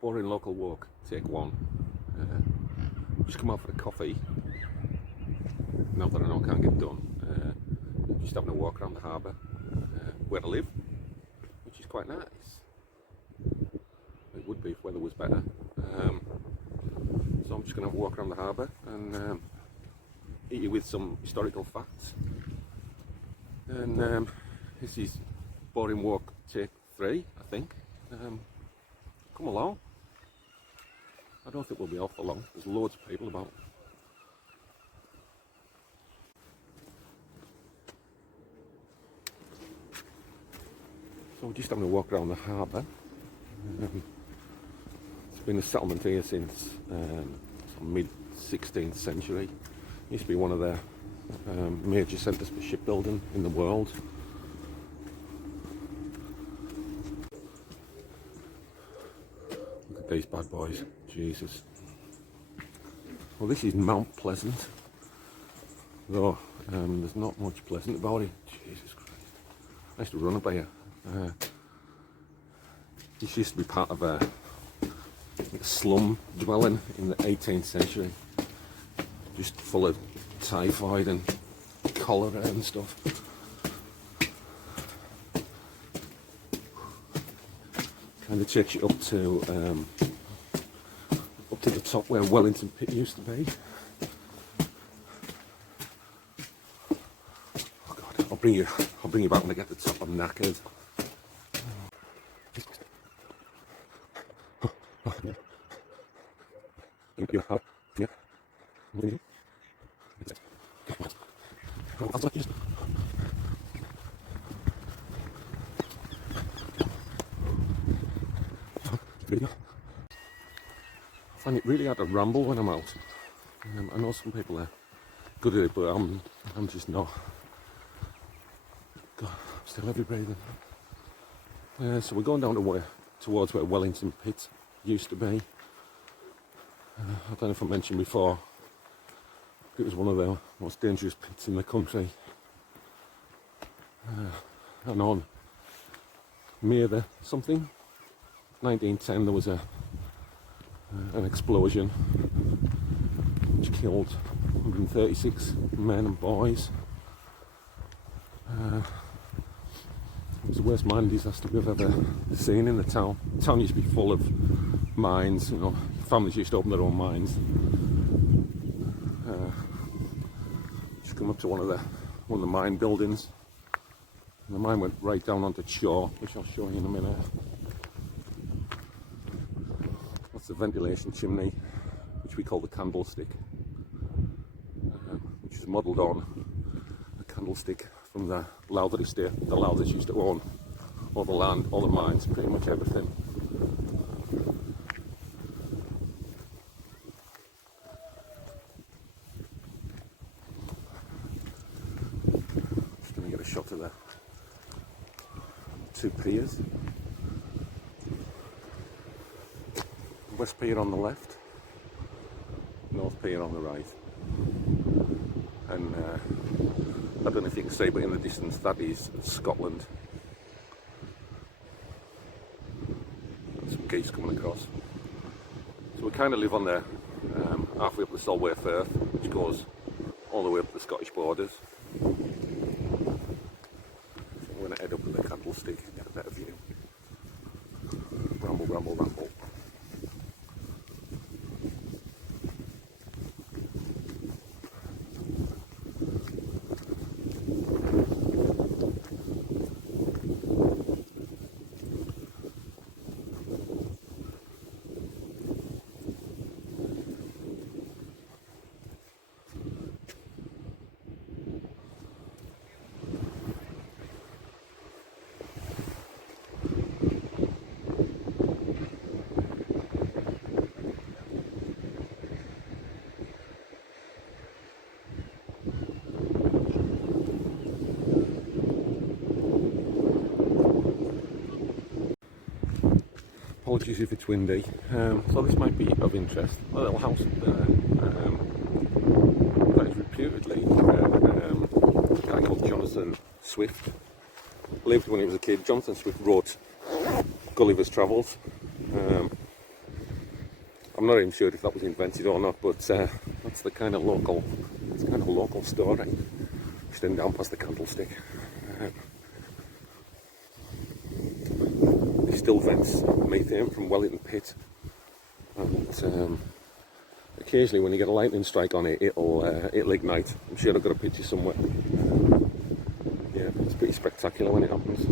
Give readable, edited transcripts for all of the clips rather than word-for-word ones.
Boring local walk, take one. Just come out for a coffee. Now that I know I can't get done. Just having a walk around the harbour, where I live, which is quite nice. It would be if weather was better. So I'm just going to have a walk around the harbour and hit you with some historical facts. And this is boring walk take 3, I think. Come along. I don't think we'll be off for long. There's loads of people about. So we're just having a walk around the harbour. It's been a settlement here since mid-16th century. Used to be one of the major centres for shipbuilding in the world. Look at these bad boys, Jesus. Well, this is Mount Pleasant, though there's not much pleasant about it. Jesus Christ. I used to run up here. This used to be part of a slum dwelling in the 18th century, just full of typhoid and cholera and stuff. Kind of takes you up to the top where Wellington pit used to be. Oh God, I'll bring you back when I get to the top. I'm knackered. I find it really hard to ramble when I'm out. I know some people are good at it, but I'm just not. God, I'm still heavy breathing. So we're going down towards where Wellington pit used to be. I don't know if I mentioned before, it was one of the most dangerous pits in the country. And on May the something, 1910, there was an explosion which killed 136 men and boys. It was the worst mine disaster we've ever seen in the town. The town used to be full of mines, you know, families used to open their own mines. Just come up to one of the mine buildings, and the mine went right down onto shore, which I'll show you in a minute. That's the ventilation chimney, which we call the candlestick, which is modelled on a candlestick from the Lowther estate. The Lowthers used to own all the land, all the mines, pretty much everything. Just going to get a shot of the 2 piers. West Pier on the left, North Pier on the right. And I don't know if you can see, but in the distance that is Scotland. There's some geese coming across. So we kind of live on there, halfway up the Solway Firth, which goes all the way up to the Scottish borders. So I'm going to head up to the candlestick and get a better view. Ramble, ramble, ramble. Apologies if it's windy. So this might be of interest. A little house up there that is reputedly a guy called Jonathan Swift lived when he was a kid. Jonathan Swift wrote Gulliver's Travels. I'm not even sure if that was invented or not, but that's the kind of local, story. Just in down past the candlestick. It still vents methane from Wellington pit, and occasionally when you get a lightning strike on it, it'll ignite. I'm sure I've got a picture somewhere. Yeah, it's pretty spectacular when it happens.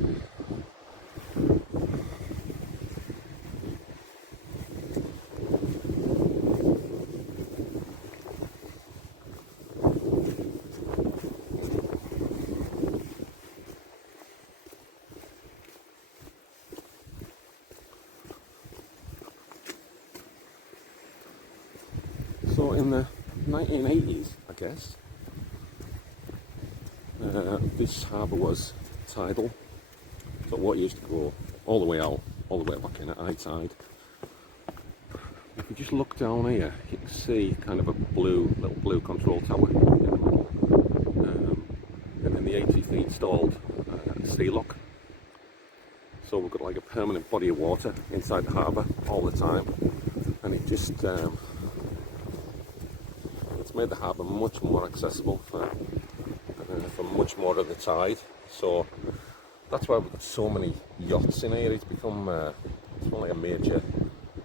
So in the 1980s, I guess, this harbour was tidal. So water used to go all the way out, all the way back in at high tide. If you just look down here, you can see kind of a little blue control tower in the middle. And in the 80s they installed a sea lock. So we've got like a permanent body of water inside the harbour all the time. And it just it's made the harbour much more accessible for much more of the tide. So that's why we've got so many yachts in here. It's become like a major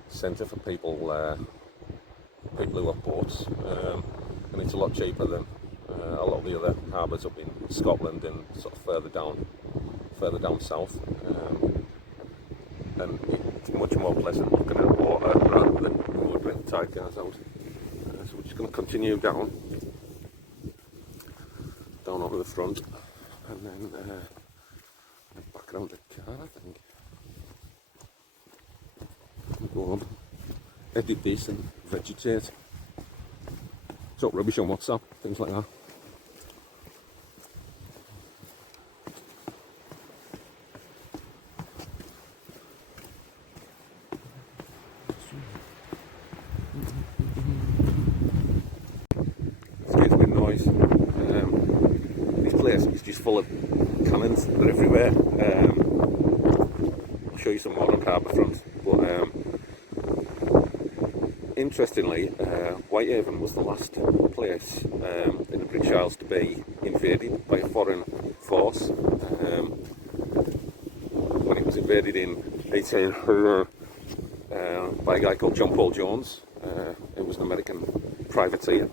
centre for people who have boats, and it's a lot cheaper than a lot of the other harbours up in Scotland and sort of further down south. And it's much more pleasant looking at the water rather than when the tide goes out. So we're just going to continue down onto the front, and then back around the car, I think. Go on, edit this and vegetate. Talk rubbish on WhatsApp, things like that. Excuse me, noise. This place is just full of cannons. They're everywhere. I'll show you some more on harbour front. But interestingly, Whitehaven was the last place in the British Isles to be invaded by a foreign force. When it was invaded in 1800 by a guy called John Paul Jones. It was an American privateer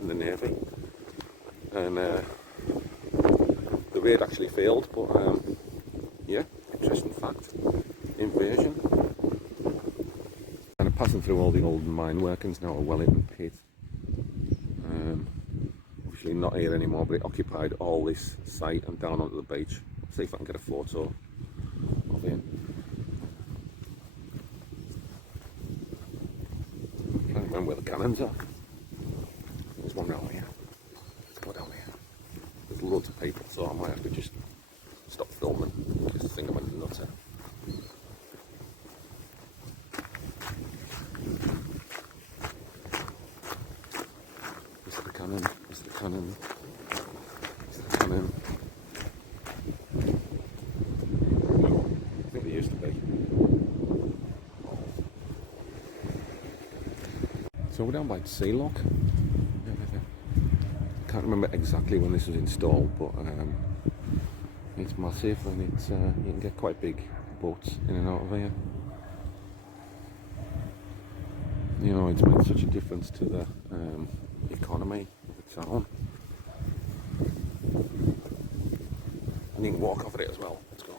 in the Navy, and the raid actually failed, but yeah, interesting fact. Invasion. Kind of passing through all the old mine workings now at Wellington pit. Obviously not here anymore, but it occupied all this site and down onto the beach. See if I can get a photo of it. I can't remember where the cannons are. There's one down here. Let's go down here. There's loads of people, so I might have to just stop filming. Just think I'm a nutter. This is the cannon. This is the cannon. This is the cannon. I think they used to be. So we're down by Sea Lock. I can't remember exactly when this was installed, but it's massive, and it's you can get quite big boats in and out of here. You know, it's made such a difference to the economy of the town. And you can walk over it as well. Let's go.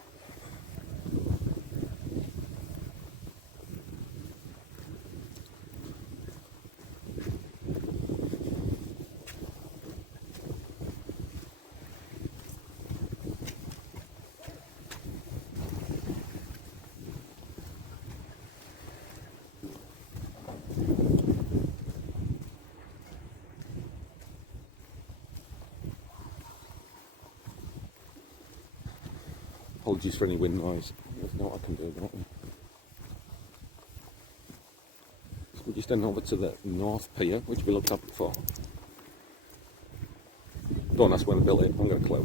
Apologies for any wind noise. There's no what I can do about it. So we're just heading over to the North Pier, which we looked up before. Don't ask when I built it, I haven't got a clue.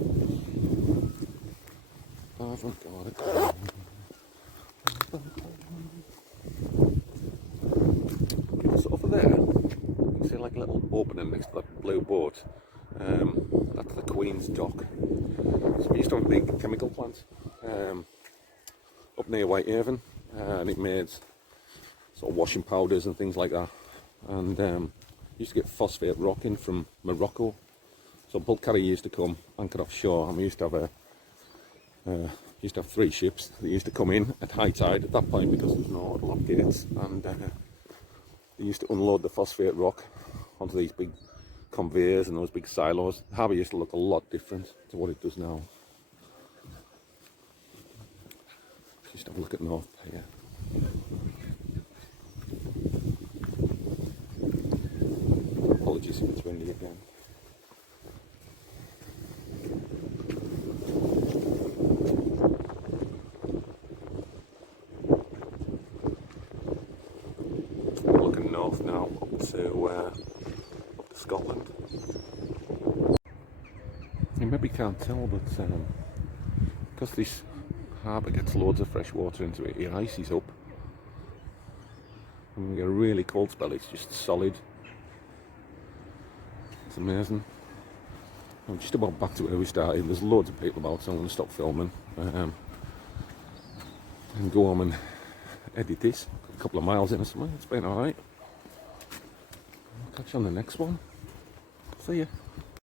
I haven't got a clue. and then next to that blue boat, that's the Queen's Dock. So we used to have a big chemical plant up near Whitehaven, and it made sort of washing powders and things like that. And used to get phosphate rock in from Morocco. So bulk carrier used to come anchored offshore, and we used to have 3 ships that used to come in at high tide at that point because there's no lock gates, and they used to unload the phosphate rock onto these big conveyors and those big silos. The harbour used to look a lot different to what it does now. Just have a look at North here. Apologies if it's windy again. Looking north now, up to Scotland. You maybe can't tell, but because this harbour gets loads of fresh water into it, it ices up. And when we get a really cold spell, it's just solid. It's amazing. I'm just about back to where we started. There's loads of people about, so I'm going to stop filming and go home and edit this. A couple of miles in or something. It's been alright. I'll catch you on the next one. See ya.